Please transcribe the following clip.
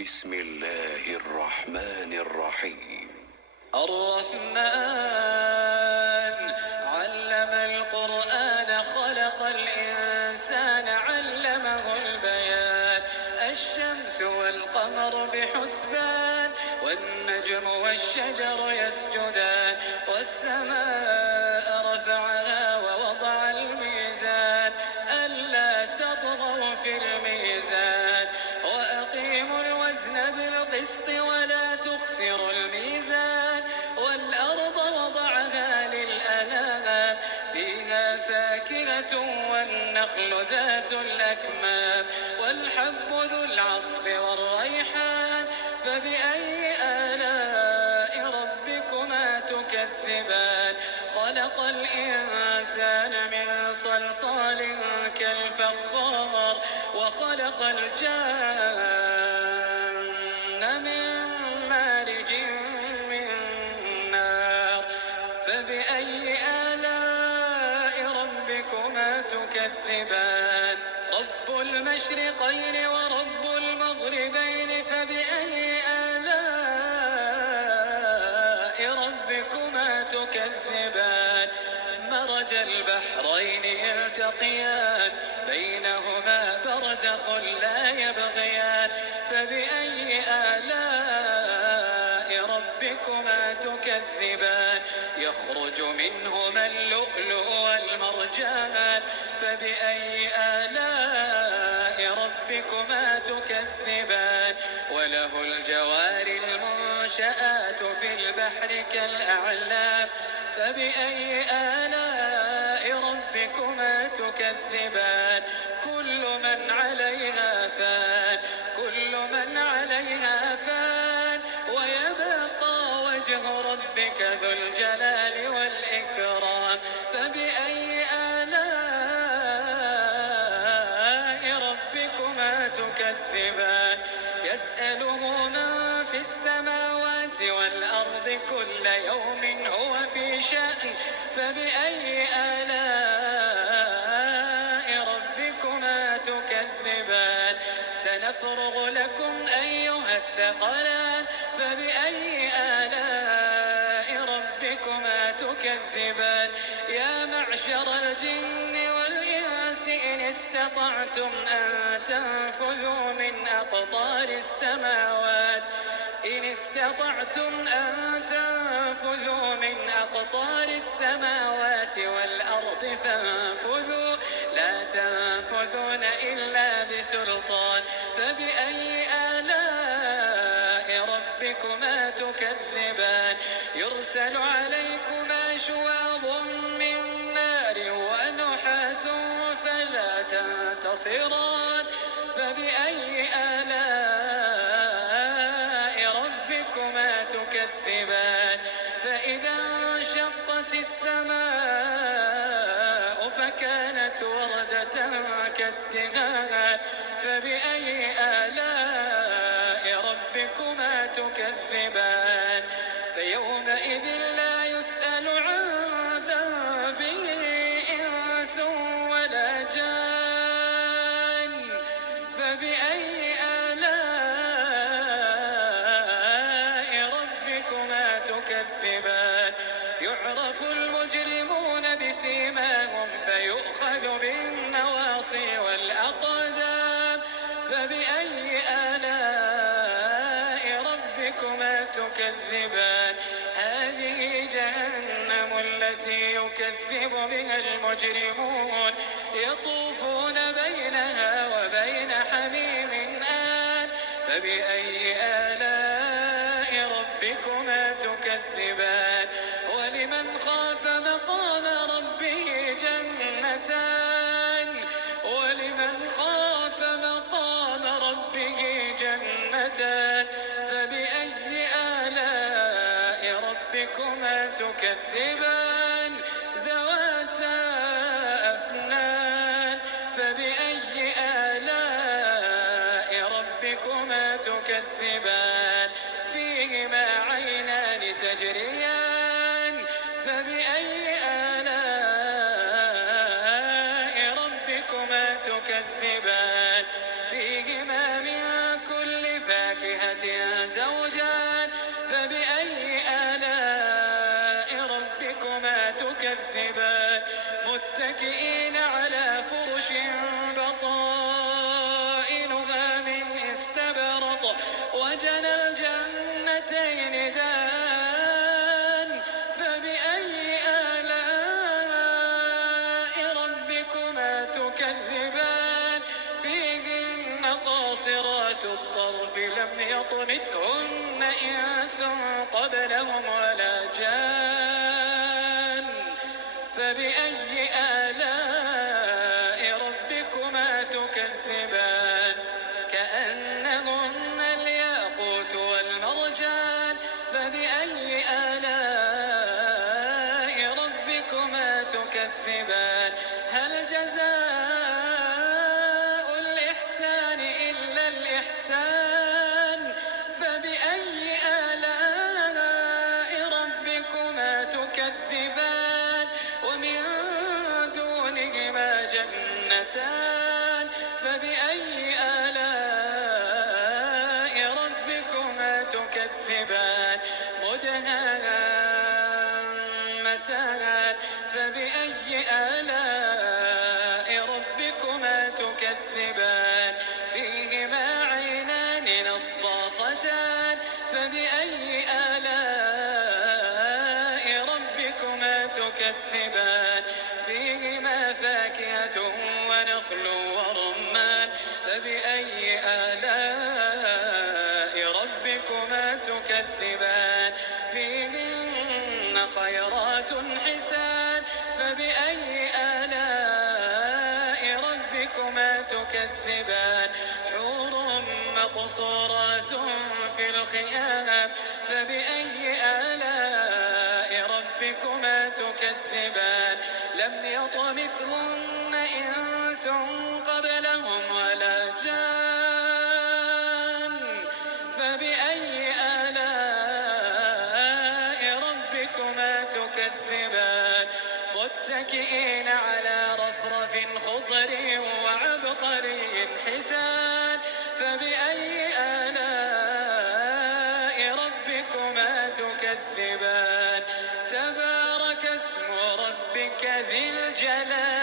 بسم الله الرحمن الرحيم. الرحمن علم القرآن خلق الإنسان علمه البيان. الشمس والقمر بحسبان والنجم والشجر يسجدان والسماء رفعها ووضع الميزان ألا تطغوا في الميزان وأقيموا الوزن بالقسط ولا تخسروا الميزان والأرض وضعها للأنام فيها فاكهة والنخل ذات الأكمام والحب ذو العصف والريحان فبأي آلاء ربكما تكذبان. خلق الإنسان من صلصال كالفخار وخلق الجان من مارج من نار فبأي آلاء ربكما تكذبان. رب المشرقين ورب المغربين فبأي آلاء ربكما تكذبان. مرج البحرين يلتقيان بينهما برزخ لا يبغيان فبأي آلاء ربكما تكذبان. يخرج منهما اللؤلؤ والمرجان فبأي آلاء ربكما تكذبان. وله الجوار المنشآت في البحر كالأعلام فبأي آلاء ربكما تكذبان. كل من عليها فان ويبقى وجه ربك ذو الجلال والإكرام فبأي آلاء ربكما تكذبان. يسأله من في السماوات والأرض كل يوم هو في شأن فبأي آلاء ربكما تكذبان. سنفرغ لكم أيها الثقلان فبأي آلاء ربكما تكذبان. يا معشر الجن والإنس إن استطعتم أن تنفذوا من أقطار السماوات والأرض فانفذوا لا تنفذون إلا بسلطان فبأي آلاء ربكما تكذبان. يرسل عليكما شواظ من نار ونحاس فلا تنتصران فبأي آلاء ربكما تكذبان. فإذا انشقت السماء فكانت وردة كالدهان فبأي آلاء ربكما تكذبان. فيومئذ لا يسأل عن ذنبه إنس ولا جان فبأي آلاء ربكما تكذبان. يعرف المجرمون بسيماهم فيؤخذ بالنواصي والأقدام فبأي آلاء ربكما تكذبان. هذه جهنم التي يكذب بها المجرمون يطوفون بينها وبين حميم آن فبأي آلاء ربكما تكذبان. ولمن خاف مقام ربه جنتان فبأي آلاء ربكما تكذبان. ذواتا أفنان فبأي آلاء ربكما تكذبان. فيهما عينان تجريان فبأي آلاء ربكما تكذبان. فيهما من كل فاكهة تكذبان فيهن قاصرات الطرف لم يطمثهن إنس قبلهم ولا جان فبأي آلاء ربكما تكذبان كأنهن الياقوت والمرجان فبأي آلاء ربكما تكذبان هل جزاء الإحسان إلا الإحسان فبأي آلاء ربكما تكذبان ومن دونهما جنتان فبأي آلاء ربكما تكذبان مدهامتان فبأي آلاء ربكما تكذبان فيهما عينان نضاختان فبأي آلاء ربكما تكذبان فيهما فاكهة ونخل ورمان فبأي آلاء ربكما تكذبان فيهن خيرات حسان فبأي آلاء ربكما تكذبان حور مقصورات في الخيام فبأي آلاء ربكما تكذبان لم يطمثهن إنس قبلهم ولا جان فبأي آلاء ربكما تكذبان متكئين على رفرف خضر وعبقري حسان فبأي آلاء ربكما تكذبان تبارك اسم ربك ذي الجلال